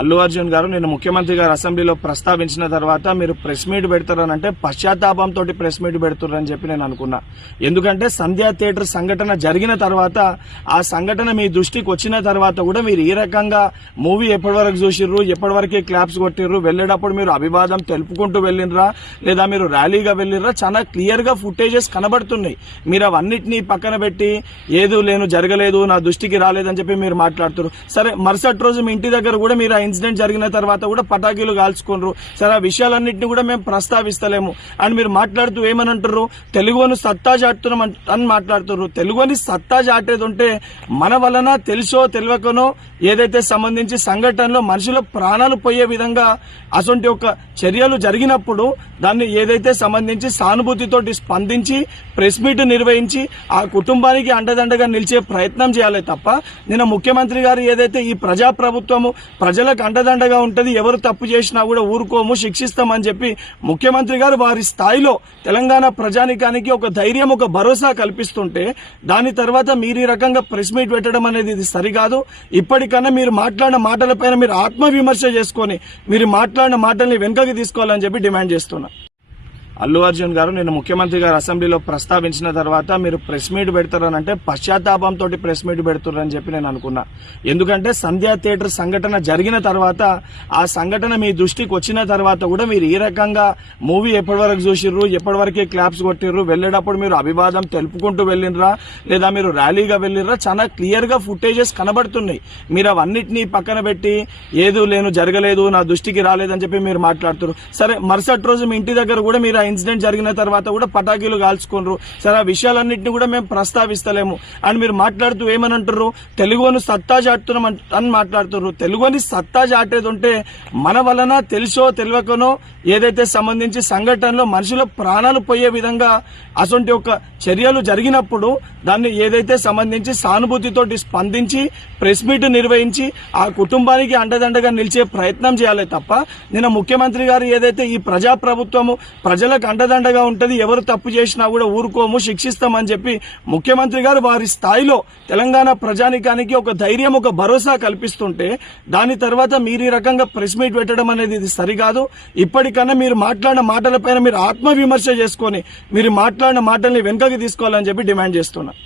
అల్లు అర్జున్ గారు నిన్న ముఖ్యమంత్రి గారు అసెంబ్లీలో ప్రస్తావించిన తర్వాత మీరు ప్రెస్ మీట్ పెడతారనంటే పశ్చాత్తాపంతో ప్రెస్ మీట్ పెడుతున్నారని చెప్పి నేను అనుకున్నా. ఎందుకంటే సంధ్యా థియేటర్ సంఘటన జరిగిన తర్వాత ఆ సంఘటన మీ దృష్టికి వచ్చిన తర్వాత కూడా మీరు ఈ రకంగా మూవీ ఎప్పటి వరకు చూసిర్రు, ఎప్పటి వరకే క్లాప్స్ కొట్టిర్రు, వెళ్లేటప్పుడు మీరు అభివాదం తెలుపుకుంటూ వెళ్ళినరా లేదా మీరు ర్యాలీగా వెళ్ళినరా, చాలా క్లియర్ గా ఫుటేజెస్ కనబడుతున్నాయి. మీరు అవన్నిటినీ పక్కన పెట్టి ఏదో జరగలేదు, నా దృష్టికి రాలేదని చెప్పి మీరు మాట్లాడుతున్నారు. సరే, మరుసటి రోజు మీ ఇంటి దగ్గర కూడా మీరు ఇన్సిడెంట్ జరిగిన తర్వాత కూడా పటాకీలు కాల్చుకున్నారు. సరే, ఆ విషయాలన్నింటినీ కూడా మేము ప్రస్తావిస్తలేము అని మీరు మాట్లాడుతూ ఏమని అంటారు, తెలుగుని సత్తా చాటుతున్నాం అని మాట్లాడుతున్నారు. తెలుగుని సత్తా చాటేది ఉంటే మన వలన తెలుసో తెలియకనో ఏదైతే సంబంధించి సంఘటనలో మనుషుల ప్రాణాలు పోయే విధంగా అసొంటి ఒక చర్యలు జరిగినప్పుడు దాన్ని ఏదైతే సంబంధించి సానుభూతితోటి స్పందించి ప్రెస్ మీట్ నిర్వహించి ఆ కుటుంబానికి అండదండగా నిలిచే ప్రయత్నం చేయాలి తప్ప నిన్న ముఖ్యమంత్రి గారు ఏదైతే ఈ ప్రజాప్రభుత్వము ప్రజలకు అండదండగా ఉంటది, ఎవరు తప్పు చేసినా కూడా ఊరుకోము, శిక్షిస్తామని చెప్పి ముఖ్యమంత్రి గారు వారి స్థాయిలో తెలంగాణ ప్రజానికానికి ఒక ధైర్యం, ఒక భరోసా కల్పిస్తుంటే దాని తర్వాత మీరు ఈ రకంగా ప్రెస్ మీట్ పెట్టడం అనేది ఇది సరికాదు. ఇప్పటికన్నా మీరు మాట్లాడిన మాటలపైన మీరు ఆత్మవిమర్శ చేసుకొని మీరు మాట్లాడిన మాటల్ని వెనుకకి తీసుకోవాలని చెప్పి డిమాండ్ చేస్తున్నా. అల్లు అర్జున్ గారు నిన్న ముఖ్యమంత్రి గారు అసెంబ్లీలో ప్రస్తావించిన తర్వాత మీరు ప్రెస్ మీట్ పెడతారనంటే పశ్చాత్తాపంతో ప్రెస్ మీట్ పెడుతున్నారని చెప్పి నేను అనుకున్నా. ఎందుకంటే సంధ్యా థియేటర్ సంఘటన జరిగిన తర్వాత ఆ సంఘటన మీ దృష్టికి వచ్చిన తర్వాత కూడా మీరు ఈ రకంగా మూవీ ఎప్పటి వరకు చూసిర్రు, ఎప్పటి వరకే క్లాప్స్ కొట్టిర్రు, వెళ్లేటప్పుడు మీరు అభివాదం తెలుపుకుంటూ వెళ్ళినరా లేదా మీరు ర్యాలీగా వెళ్ళినరా, చాలా క్లియర్ గా ఫుటేజెస్ కనబడుతున్నాయి. మీరు అవన్నిటినీ పక్కన పెట్టి ఏదో జరగలేదు, నా దృష్టికి రాలేదని చెప్పి మీరు మాట్లాడుతున్నారు. సరే, మరుసటి రోజు మీ ఇంటి దగ్గర కూడా మీరు ఇన్సిడెంట్ జరిగిన తర్వాత కూడా పటాకీలు కాల్చుకున్నారు. సరే, ఆ విషయాలన్నింటినీ కూడా మేము ప్రస్తావిస్తలేము అని మీరు మాట్లాడుతూ ఏమని అంటారు, తెలుగుని సత్తా చాటుతున్నాం అని మాట్లాడుతున్నారు. తెలుగుని సత్తా చాటేది ఉంటే మన వలన తెలుసో తెలియకనో ఏదైతే సంబంధించి సంఘటనలో మనుషుల ప్రాణాలు పోయే విధంగా అసొంటి ఒక చర్యలు జరిగినప్పుడు దాన్ని ఏదైతే సంబంధించి సానుభూతితోటి స్పందించి ప్రెస్ మీట్ నిర్వహించి ఆ కుటుంబానికి అండదండగా నిలిచే ప్రయత్నం చేయాలి తప్ప నిన్న ముఖ్యమంత్రి గారు ఏదైతే ఈ ప్రజాప్రభుత్వము ప్రజలకు అండదండగా ఉంటది, ఎవరు తప్పు చేసినా కూడా ఊరుకోము, శిక్షిస్తామని చెప్పి ముఖ్యమంత్రి గారు వారి స్థాయిలో తెలంగాణ ప్రజానికానికి ఒక ధైర్యం, ఒక భరోసా కల్పిస్తుంటే దాని తర్వాత మీరు ఈ రకంగా ప్రెస్ మీట్ పెట్టడం అనేది ఇది సరికాదు. ఇప్పటికన్నా మీరు మాట్లాడిన మాటలపైన మీరు ఆత్మవిమర్శ చేసుకొని మీరు మాట్లాడిన మాటల్ని వెనుకకి తీసుకోవాలని చెప్పి డిమాండ్ చేస్తున్నా.